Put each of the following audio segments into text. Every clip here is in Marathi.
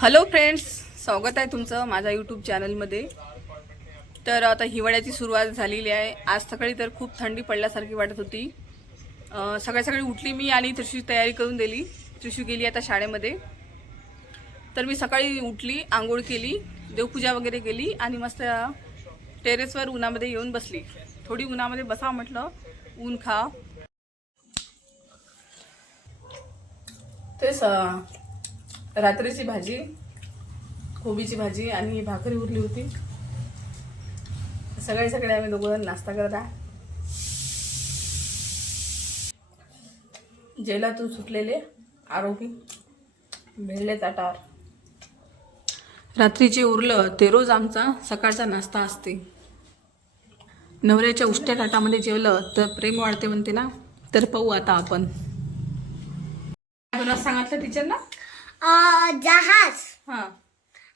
हॅलो फ्रेंड्स स्वागत आहे तुमचं माझ्या यूट्यूब चॅनलमध्ये तर आता हिवाळ्याची सुरुवात झालेली आहे. आज सकाळी तर खूप थंडी पडल्यासारखी वाटत होती. सकाळी सकाळी उठली मी आणि त्रिशू तयारी करून दिली. त्रिशू गेली आता शाळेमध्ये. तर मी सकाळी उठली आंघोळ केली देवपूजा वगैरे केली आणि मस्त टेरेसवर उन्हामध्ये येऊन बसली. थोडी उन्हामध्ये बसा म्हटलं ऊन खा. तेच रात्रीची भाजी कोबीची भाजी आणि भाकरी उरली होती. सगळे सगळे आम्ही दोघं नाश्ता करत आहे. जेलातून सुटलेले आरोपी भेळले ताटावर. रात्रीचे उरलं ते रोज आमचा सकाळचा नाश्ता असते. नवऱ्याच्या उष्ट्या ताटामध्ये जेवलं तर प्रेम वाढते म्हणते ना तर पाहू आता आपण. सांगितलं टीचरना जहाज. हां.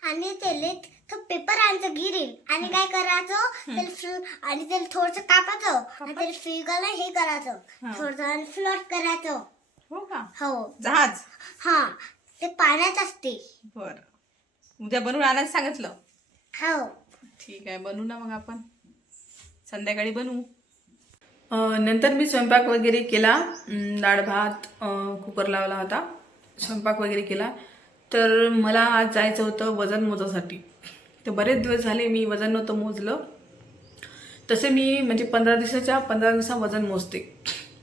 आणि त्याला तो पेपर आणायचं गिरील आणि काय करायचं? त्याला आणि त्याला थोडस कापायचं. आणि त्याला फिगाला हे करायचं. थोडस आणि फ्लोट करायचं. हो का? हो. जहाज? हा. ते पाण्यात असते. बर. उद्या बनवून आणायला सांगितलं. हो. ठीक आहे बनवू ना मग आपण. संध्याकाळी बनवू. नंतर मी स्वयंपाक वगैरे केला. डाळ भात कुकर लावला होता. स्वयंपाक वगैरे केला तर मला आज जायचं होतं वजन मोजासाठी. तर बरेच दिवस झाले मी वजन नव्हतं मोजलं. तसे मी म्हणजे पंधरा दिवसाच्या पंधरा दिवसा वजन मोजते.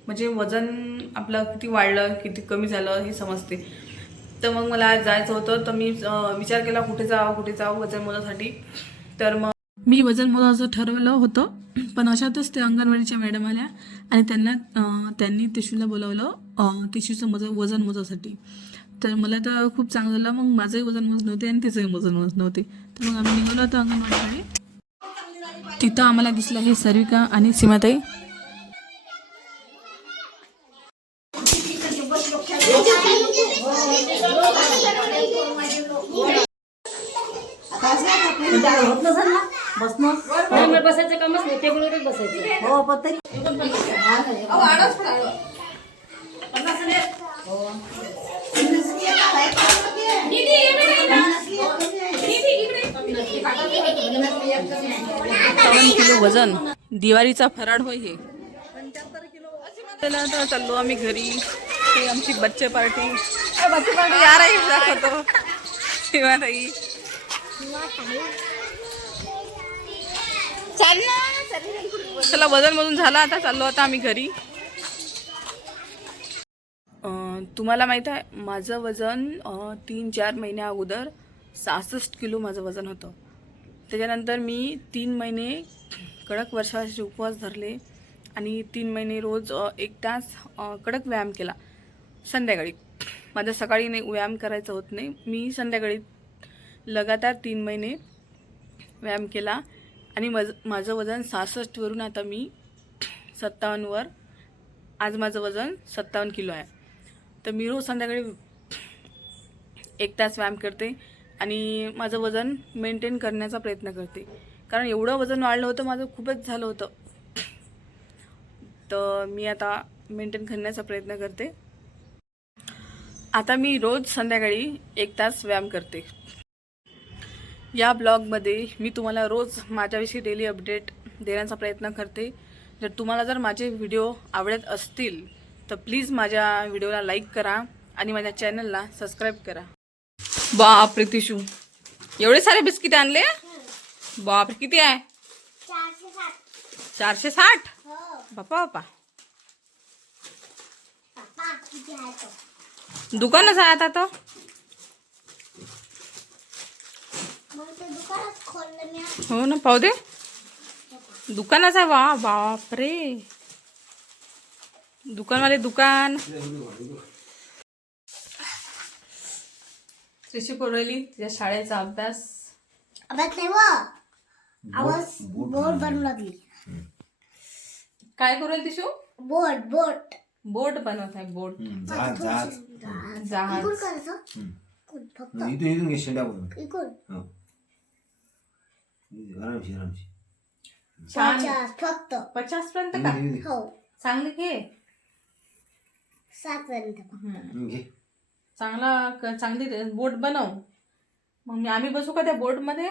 म्हणजे वजन आपलं किती वाढलं किती कमी झालं हे समजते. तर मग मला आज जायचं होतं तर मी विचार केला कुठे जावं कुठे जावं वजन मोजासाठी. तर मग मी वजन मोजायचं ठरवलं होतं पण अशातच ते अंगणवाडीच्या मॅडम आल्या आणि त्यांना त्यांनी टिशूला बोलावलं टिशूचं वजन वजन मोजासाठी. तर मला तर खूप चांगलं झालं. मग माझंही वजन मोज नव्हते आणि तिचंही वजन मोज नव्हते तर मग आम्ही निघालो होतो अंगणवाडीकडे. तिथं आम्हाला दिसलं हे सर्विका आणि सीमाताई. टेबलवर बसायचं कामच नाही टेबलवरच बसायचं. हो पण तरी सत्तावन्न किलो वजन. दिवाळीचा फराळ होय हे. चला आता चाललो आम्ही घरी. ही आमची बच्चे पार्टी. बच्चे पार्टी. यार आहे दाखवतो. शिवाताई. चला वजन मधून झालं आता चाललो आता आम्ही घरी. तुम्हाला माहीत आहे माझं वजन तीन चार महिन्या अगोदर सहासष्ट किलो माझं वजन होतं. त्याच्यानंतर मी तीन महिने कडक वर्षाचे उपवास धरले आणि तीन महिने रोज एक तास कडक व्यायाम केला. संध्याकाळी. माझं सकाळी नाही व्यायाम करायचं होत नाही. मी संध्याकाळी लगातार तीन महिने व्यायाम केला. आणि मज माझं वजन सहासष्टवरून आता मी सत्तावन्नवर आज माझं वजन सत्तावन्न किलो आहे. तर मी रोज संध्याकाळी एक तास व्यायाम करते आणि माझं वजन मेंटेन करण्याचा प्रयत्न करते. कारण एवढं वजन वाढलं होतं माझं खूपच झालं होतं. तर मी आता मेंटेन करण्याचा प्रयत्न करते. आता मी रोज संध्याकाळी एक तास व्यायाम करते. या ब्लॉगमध्ये मी तुम्हाला रोज माझ्याविषयी डेली अपडेट देण्याचा प्रयत्न करते. जर तुम्हाला जर माझे व्हिडिओ आवडत असतील तर प्लीज माझ्या व्हिडिओला लाईक करा आणि माझ्या चॅनलला सबस्क्राईब करा. बापरे तिशू एवढे सारे बिस्किट आणले? बापरे किती आहे? चारशे साठ? बापा बापा. दुकानच आहे आता तर हो ना पाहू दे. दुकानच आहे वा बापरे. दुकानवाले दुकान. त्रिशी कोरली तिच्या शाळेचा अभ्यास. अभ्यास नाही व. आवाज बोर्ड बनवू लागली. काय करेल तिशू? बोट बोट. बोट बनवत आहे बोट. जहाज जहाज. इथून घे शेंडा बनवून इकडून हो आरामशी आरामशी छान पचास फक्त. पचास पर्यंत का? हो. चांगले घे. सात पर्यंत हम्म. घे. चांगला क- चांगली बोट बनव. मग मी आम्ही बसू का त्या बोर्डमध्ये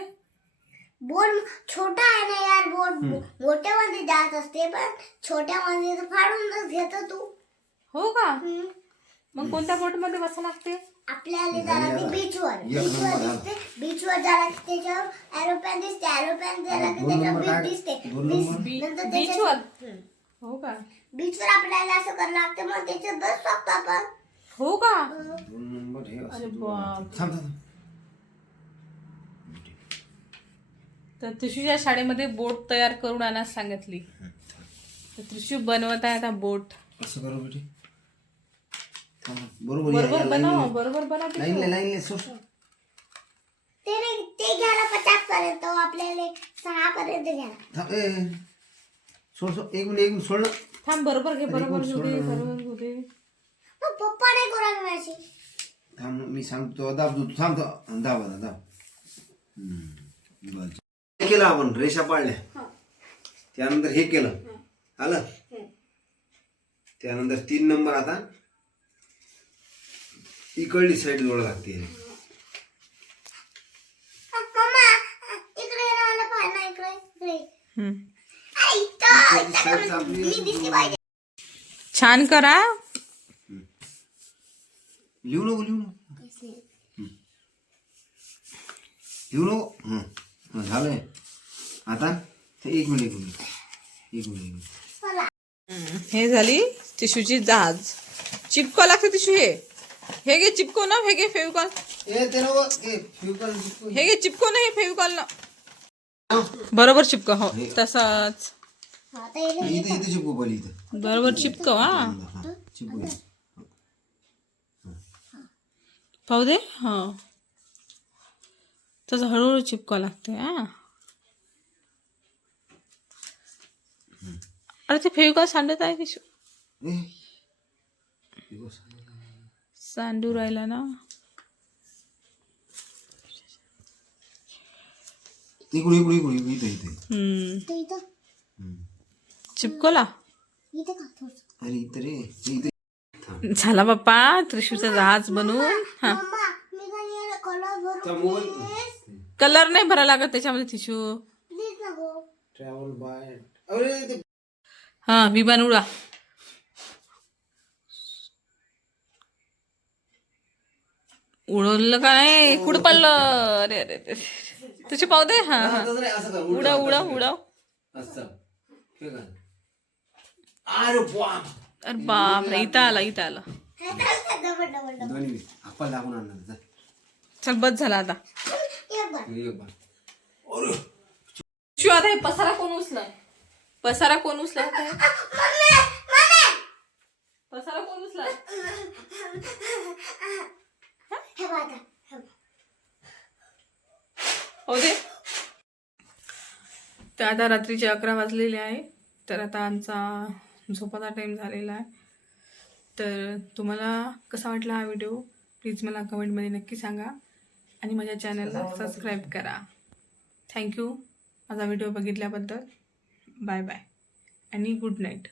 बोर्ड छोटा आहे ना यार बोर्ड मोठ्या मध्ये जात असते पण छोट्या मध्ये तर फाडूनच घेतो तू. हो का? हम्म. मग कोणत्या बोर्डमध्ये बसा लागते आपल्याला जरा ते बीचवर एक बीचवर. दिसते बीचवर जरा त्याच्यावर एरोप्लेन दिसते एरोप्लेन झाला की दोन त्याच्यावर नंबर बीच काय? दिसते दोन बीच- नंबर? बी- नंतर बीचवर? त्याच्यात- हो का बीचवर आपल्याला असं करावं लागतं मग त्याच्यात बस शकतो आपण हो का दोन नंबर हे अरे असं दोन बाप. नंबर. थांब थांब तर त्रिशूच्या शाळेमध्ये बोट तयार करून आणायला सांगितली तर त्रिशू बनवत आहे आता बोट असं करू बेटे बरोबर या- बरोबर बनव. ते नाही ते घ्यायला पचास पर्यंत आपल्याला सहा पर्यंत घ्यायला. थांब ए सोड सोड एक मिनिट एक मिनिट सोड. ना थांब बरोबर घे बरोबर कोण घेऊ दे सोडणार? बरोबर घेऊ दे. मग पप्पा नाही माझी थांब मी सांगतो दाब तू थांब तो दाब आता दाब. हम्म, बस. हे केलं आपण रेषा पाळल्या. त्यानंतर हे केलं. आलं? त्यानंतर तीन नंबर आता. इकडली साईड जोड लागते छान करा लिहू नको लिहू नको लिहू नको झालंय आता ते एक मिनिट एक मिनिट हे झाली टिशूची जहाज चिपको लागते टिशू हे हे घे चिपको ना हे घे फेविकॉल चिपकू. हे घे चिपको ना हे फेविकॉल ना बरोबर चिपको हो तसंच चिपकू बरोबर चिपको हा हा, चिपकू. पाहू दे हा तसं हळूहळू चिपकावं लागते हा अरे ते फेविकॉल सांडत आहे बस. सांडू राहिला ना. इथं इथं. हम्म. इथं चिपकोला इथं का थोडंसं. अरे इथं रे इथं झाला बाप्पा त्रिशूचा जहाज बनवून हा. मम्मा मी काय याला कलर नाही भरा लागत त्याच्यामध्ये टिशू प्लीज नको. ट्रॅव्हल बाय अरे ते हा विमान उडा. उडवलं काय? कुठं पडलं? अरे अरे अरे. तुझे दे. हा हा. तसं नाही, असं कर उडव उडव उडव असं हे कर. अरे बाप. अरे बाप रे इथं आला इथं आला. हे दोन्ही. आपण आणणार. चल बस झाला आता. एक बार हे एक बार. अरे. शिव आता हे पसारा कोण उचलाय? पसारा कोण मम्मी. पसारा कोण उचलाय हे बघा हे बघा. हो दे तर आता रात्रीचे अकरा वाजलेले आहे. तर आता आमचा झोपाचा टाईम झालेला आहे. तर तुम्हाला कसा वाटला हा व्हिडिओ प्लीज मला कमेंटमध्ये नक्की सांगा. आणि माझ्या चॅनलला सबस्क्राईब करा. थँक्यू माझा व्हिडिओ बघितल्याबद्दल. बाय बाय आणि गुड नाईट